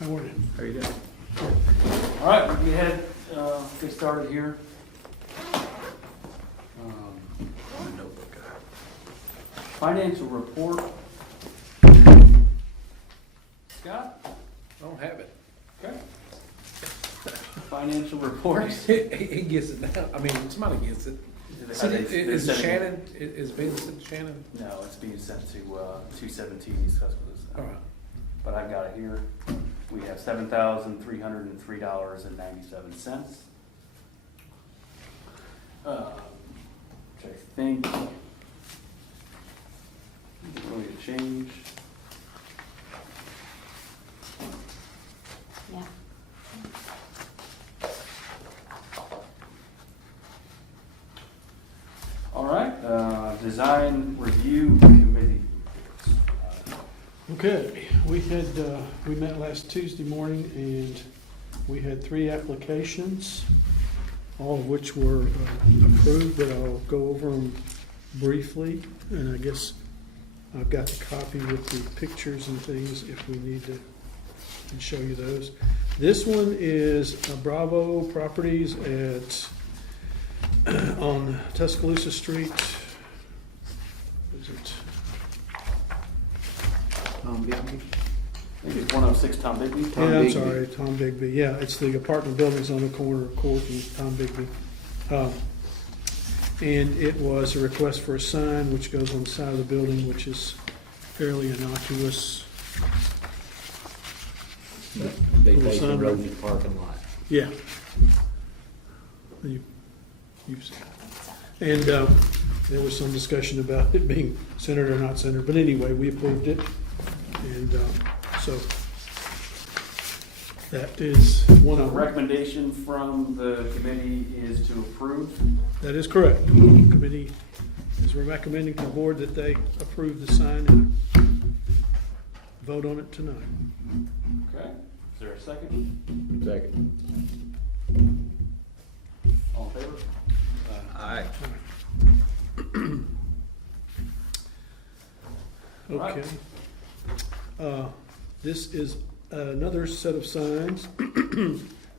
How are you? How are you doing? All right, we had, get started here. My notebook. Financial report. Scott? I don't have it. Okay. Financial report. He gets it now. I mean, somebody gets it. Is They're sending- Shannon, is being sent to Shannon? No, it's being sent to 217 East Tuscaloosa. All right. But I've got it here. We have $7,303.97. Which I think isn't really a change. Yeah. All right, design review committee. Okay, we met last Tuesday morning and we had 3 applications, all of which were approved, but I'll go over them briefly. And I guess I've got the copy with the pictures and things if we need to and show you those. This one is Bravo Properties on Tuscaloosa Street. What is it? I think it's 106 Tom Bigby. Yeah, I'm sorry, Tom Bigby. Yeah, it's the apartment buildings on the corner of Court and Tom Bigby. And it was a request for a sign which goes on the side of the building, which is fairly innocuous. They Little face the sign. road in the parking lot. Yeah. You've seen it. And there was some discussion about it being centered or not centered, but anyway, we approved it. And so that is one The of them. recommendation from the committee is to approve. That is correct. The committee is recommending to the board that they approve the sign and vote on it tonight. Okay, is there a second? Second. All in favor? Aye. Okay. This is another set of signs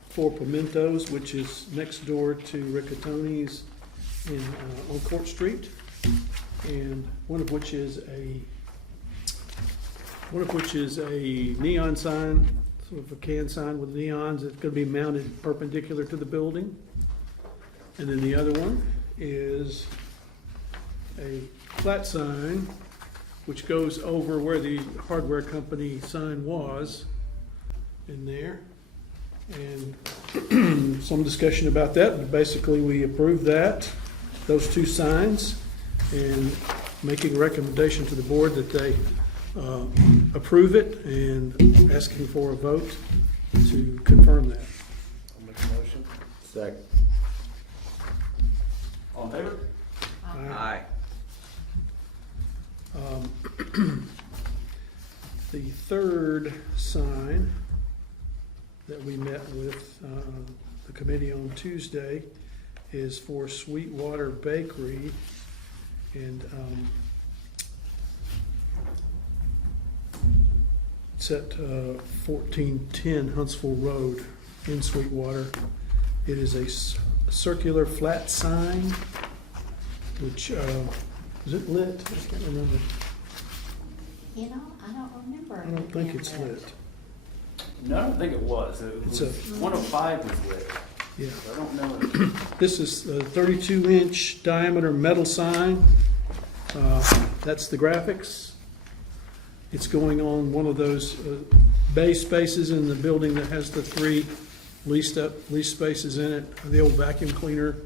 for Pimentos, which is next door to Riccatoni's on Court Street. And one of which is a neon sign, sort of a can sign with neons. It's gonna be mounted perpendicular to the building. And then the other one is a flat sign which goes over where the hardware company sign was in there. And some discussion about that, but basically we approved that, those 2 signs, and making a recommendation to the board that they approve it and asking for a vote to confirm that. I'll make a motion. Second. All in favor? Aye. The third sign that we met with the committee on Tuesday is for Sweetwater Bakery, and it's at 1410 Huntsville Road in Sweetwater. It is a circular flat sign, which is it lit? I can't remember. You know, I don't remember. I don't think it's lit. No, I don't think it was. It It's was 105 was lit. Yeah. I don't know. This is a 32-inch diameter metal sign. That's the graphics. It's going on one of those bay spaces in the building that has the 3 leased spaces in it, the old vacuum cleaner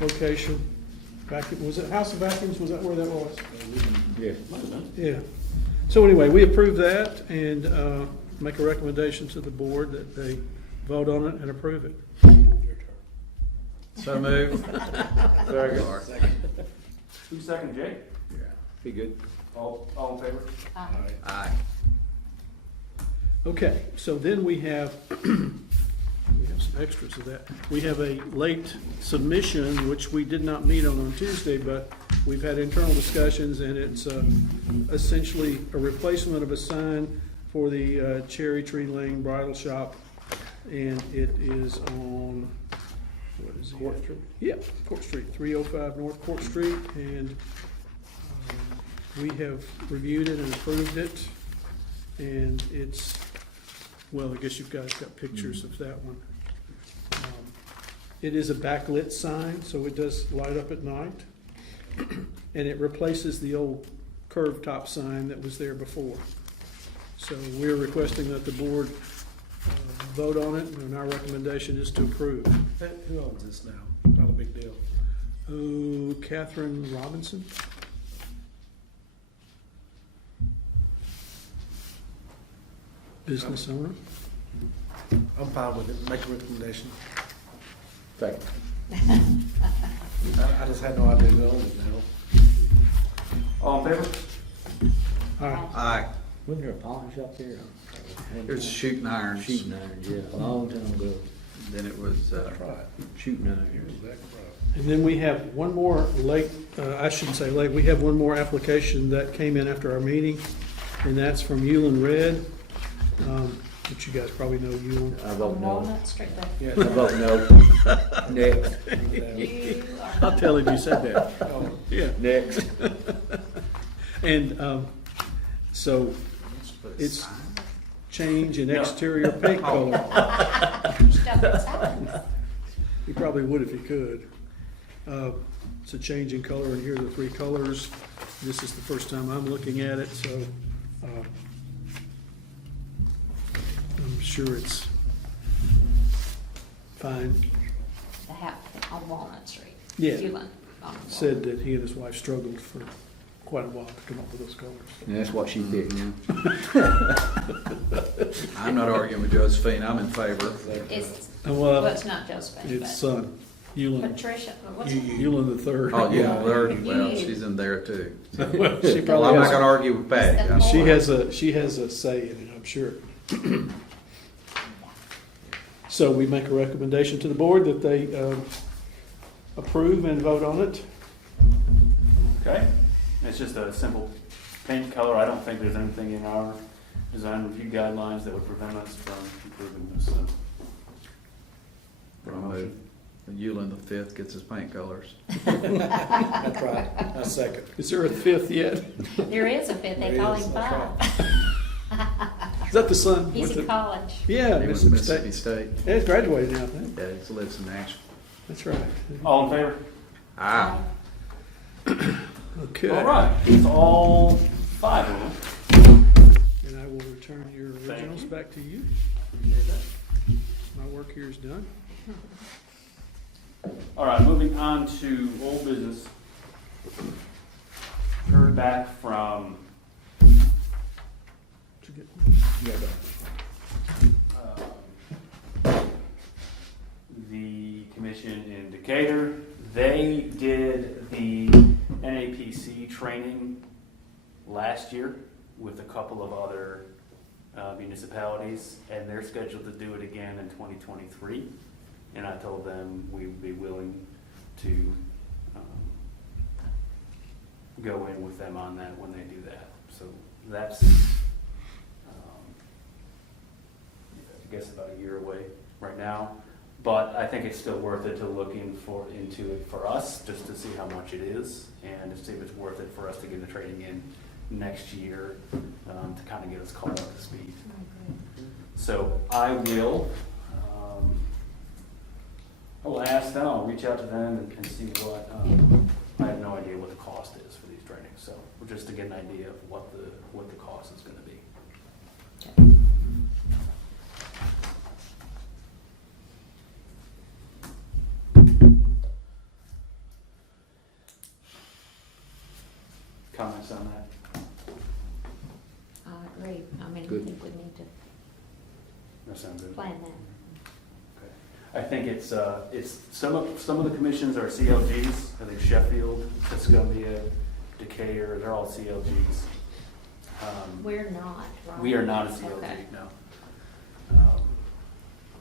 location. Vacuum, was it House of Vacuums? Was that where that was? Yeah. Yeah. So anyway, we approve that and make a recommendation to the board that they vote on it and approve it. So moved. Second. Who's second, Jay? Yeah. Be good. All in favor? Aye. Okay, so then we have some extras of that. We have a late submission, which we did not meet on Tuesday, but we've had internal discussions, and it's essentially a replacement of a sign for the Cherry Tree Lane Bridal Shop, and it is on, what is it? Court Street? Yep, Court Street, 305 North Court Street, and we have reviewed it and approved it, and it's, well, I guess you guys got pictures of that one. It is a backlit sign, so it does light up at night, and it replaces the old curved top sign that was there before. So we're requesting that the board vote on it, and our recommendation is to approve. Who owns this now? Not a big deal. Oh, Catherine Robinson? Business owner? I'm fine with it, make a recommendation. Second. I just had no idea who owned it now. All in favor? Aye. Aye. Wasn't there a pawn shop there? There's shooting irons. Shooting irons, yeah, a long time ago. Then it was, That's right. Shooting Here's irons. that crowd. And then we have one more late, I shouldn't say late, we have one more application that came in after our meeting, and that's from Yulin Red, which you guys probably know Yulin. I vote On no. Walnut Street, Yeah. I vote no. Next, you I'll tell him you said that. Oh, Yeah. next. And so it's change in No. exterior paint color. stuff inside. He probably would if he could. It's a change in color, and here are the three colors. This is the first time I'm looking at it, so I'm sure it's fine. The house on Walnut Street. Yeah. Yulin, on Walnut. Said that he and his wife struggled for quite a while to come up with those colors. And that's what she picked. I'm not arguing with Josephine, I'm in favor. It's, And, well, it's not Josephine, it's but son, Yulin, Patricia, what's her name? Yulin the third. Oh, yeah, well, You. she's in there too. Well, she Well, probably I'm not has, gonna argue with Patty. she has a say in it, I'm sure. So we make a recommendation to the board that they approve and vote on it. Okay, it's just a simple paint color. I don't think there's anything in our design review guidelines that would prevent us from approving this, so. Promotion. Yulin the fifth gets his paint colors. That's right, a second. Is there a fifth yet? There is a fifth, they There call is, him that's Five. Is that the son? He's with in the- college. Yeah, He went to Mississippi Mississippi State. State. Yeah, he's graduated now, I think. Yeah, he lives in Nashville. That's right. All in favor? Ah, Okay. All right, it's all five of them. And I will return your Thank originals you. back to you. My work here is done. All right, moving on to old business. Heard back from Did you get- the commission in Decatur. They did the NAPC training last year with a couple of other municipalities, and they're scheduled to do it again in 2023. And I told them we would be willing to go in with them on that when they do that. So that's, I guess, about a year away right now. But I think it's still worth it to look into it for us, just to see how much it is, and to see if it's worth it for us to get the training in next year, to kind of get us caught up to speed. So I will ask them, I'll reach out to them and see what, I have no idea what the cost is for these trainings, so just to get an idea of what the cost is gonna be. Comments on that? I agree. I mean, I Good. think we need to That sounds good. plan that. I think it's some of the commissions are CLGs. I think Sheffield, Tuscumbia, Decatur, they're all CLGs. We're not, right? We are not a CLG, Okay. no.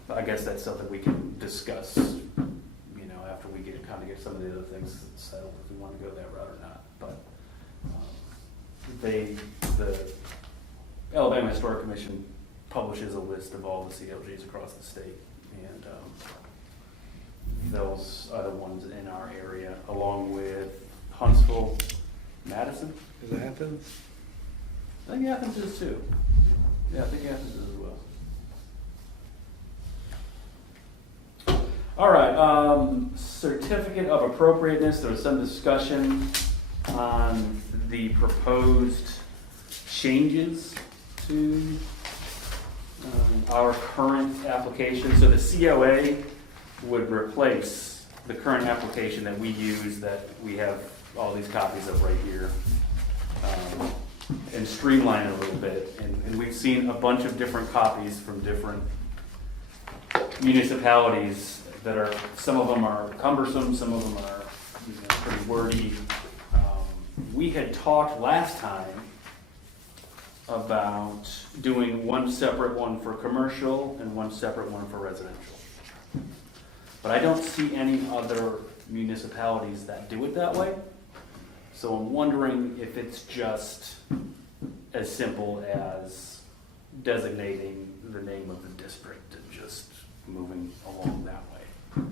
But I guess that's something we can discuss, after we get some of the other things settled, if we want to go that route or not. But the Alabama Historic Commission publishes a list of all the CLGs across the state, and those are the ones in our area, along with Huntsville, Madison. Is it Athens? I think Athens is too. Yeah, I think Athens is as well. All right, certificate of appropriateness, there was some discussion on the proposed changes to our current application. So the COA would replace the current application that we use, that we have all these copies of right here, and streamline it a little bit. And we've seen a bunch of different copies from different municipalities that are, some of them are cumbersome, some of them are, you know, pretty wordy. We had talked last time about doing one separate one for commercial and one separate one for residential. But I don't see any other municipalities that do it that way. So I'm wondering if it's just as simple as designating the name of the district and just moving along that way,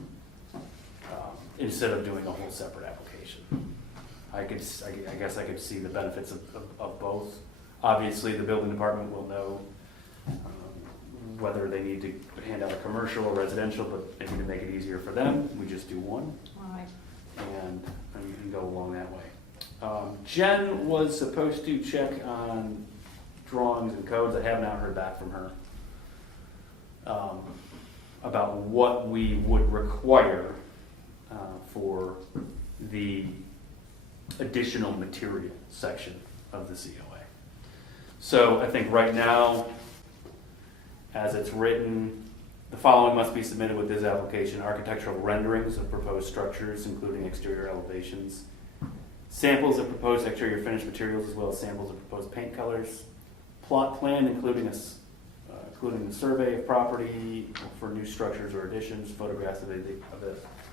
instead of doing a whole separate application. I guess I could see the benefits of both. Obviously, the building department will know whether they need to hand out a commercial or residential, but maybe to make it easier for them, we just do one, Right. and you can go along that way. Jen was supposed to check on drawings and codes. I have not heard back from her about what we would require for the additional material section of the COA. So I think right now, as it's written, the following must be submitted with this application: architectural renderings of proposed structures, including exterior elevations, samples of proposed exterior finished materials, as well as samples of proposed paint colors, plot plan including including the survey of property for new structures or additions, photographs of the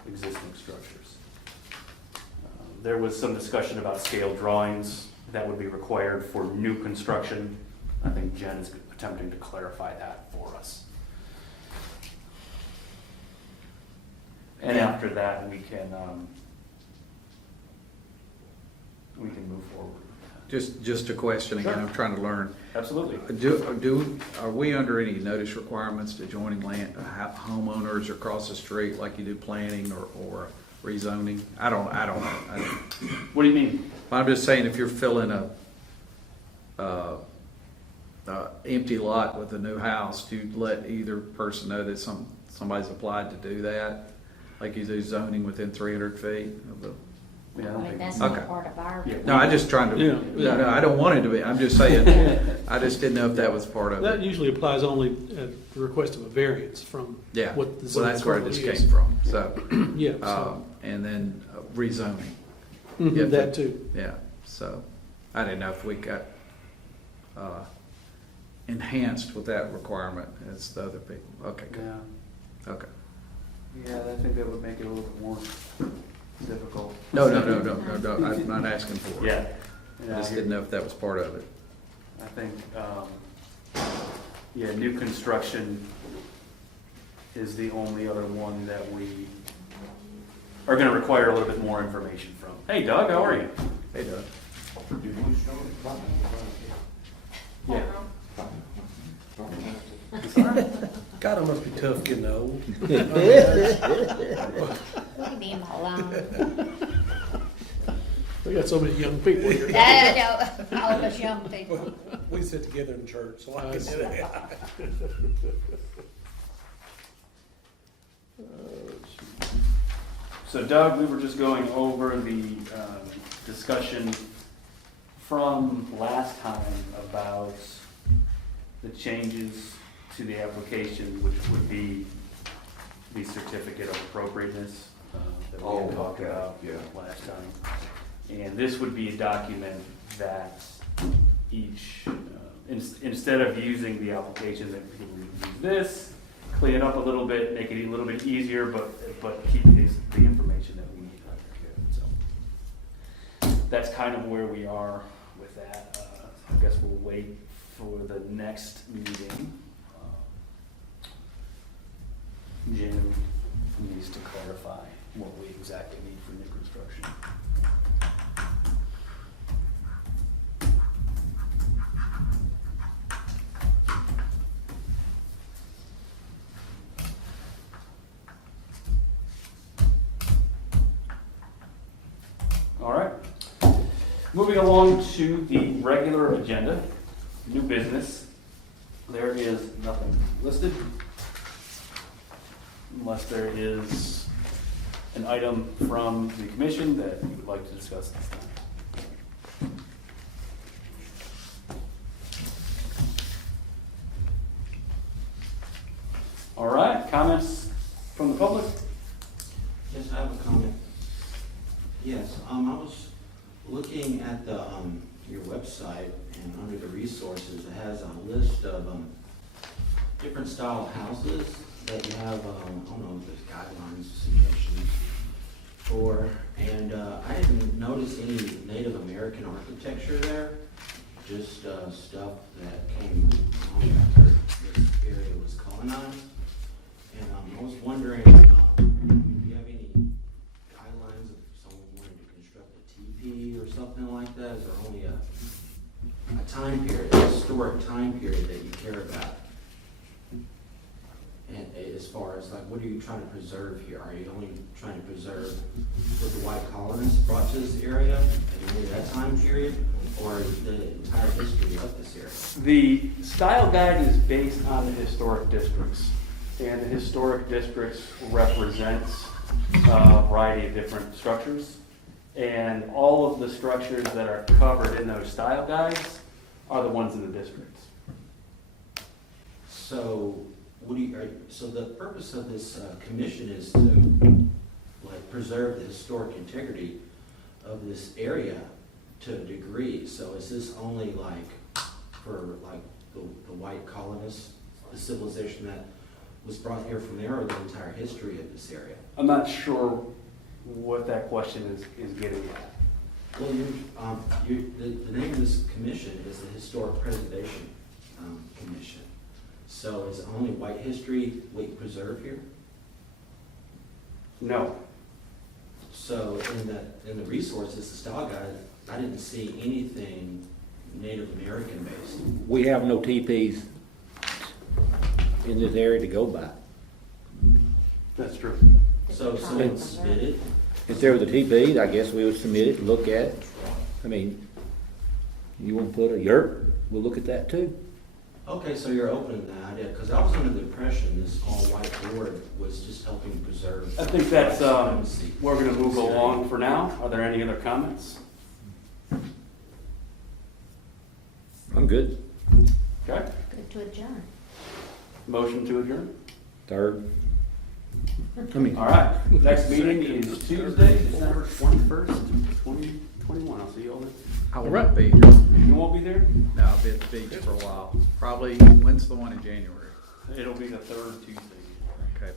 existing structures. There was some discussion about scale drawings that would be required for new construction. I think Jen is attempting to clarify that for us. And after that, we can move forward. Just a question again, Sure. I'm trying to learn. Absolutely. Are we under any notice requirements to joining homeowners across the street like you do planning or rezoning? I don't know. What do you mean? I'm just saying, if you're filling a empty lot with a new house, do you let either person know that somebody's applied to do that? Like you do zoning within 300 feet of the... Yeah, I I don't mean, think. that's Okay. not part of our. Yeah. No, I'm just trying to, Yeah. no, I don't want it to be, I'm just saying, I just didn't know if that was part of That it. usually applies only at the request of a variance from Yeah, what the so zone that's where currently this is. came from, so, Yeah, so, and then rezoning, mhm, yeah, that too. yeah, so, I didn't know if we got, enhanced with that requirement as the other people, okay, good, Yeah. okay. Yeah, I think that would make it a little bit more difficult. No, I'm not asking for it. Yeah. I just didn't know if that was part of it. I think, yeah, new construction is the only other one that we are gonna require a little bit more information from. Hey Doug, how are you? Hey, Doug. Yeah. God, it must be tough getting old. Leave him alone. We got so many young people here. I know, all of us young people. We sit together in church, so I I can see. do that. So Doug, we were just going over the discussion from last time about the changes to the application, which would be the certificate of appropriateness that we had talked about last time. And this would be a document that each, instead of using the application, that we would use this, clean it up a little bit, make it a little bit easier, but keep the information that we need. So that's kind of where we are with that. I guess we'll wait for the next meeting, Jim needs to clarify what we exactly need for new construction. All right. Moving along to the regular agenda, new business. There is nothing listed. Unless there is an item from the commission that you would like to discuss this time. All right, comments from the public? Yes, I have a comment. Yes, I was looking at the, your website, and under the resources, it has a list of, different style houses that you have, I don't know if there's guidelines, suggestions for, and, I didn't notice any Native American architecture there, just, stuff that came along after this area was colonized. And, I was wondering, do you have any guidelines if someone wanted to construct a teepee or something like that? Is there only a time period, a historic time period that you care about? And as far as like, what are you trying to preserve here? Are you only trying to preserve what the white colonists brought to this area and only that time period? Or the entire history of this area? The style guide is based on the historic districts. And the historic districts represents a variety of different structures. And all of the structures that are covered in those style guides are the ones in the districts. So, so the purpose of this commission is to like preserve the historic integrity of this area to a degree. So is this only like for like the white colonists, the civilization that was brought here from there, or the entire history of this area? I'm not sure what that question is getting at. Well, the name of this commission is the Historic Preservation Commission. So is only white history we preserve here? No. So in the resources, the style guide, I didn't see anything Native American based. We have no TPs in this area to go by. That's true. So if someone submitted, If there was a TP, I guess we would submit it, look at it. I mean, you want to put a yurt, we'll look at that too. okay, so you're open to that idea, because I was under the impression this all-white board was just helping preserve. I think that's, white supremacy. we're gonna move along for now. Are there any other comments? I'm good. Okay, Good to adjourn. motion to adjourn. Third. I mean, All right, next meeting is Tuesday, December 21st, 2021. I'll see you all then. I won't be here. You won't be there? No, I'll be at the beach for a while. Probably, when's the one in January? It'll be the third Tuesday. Okay,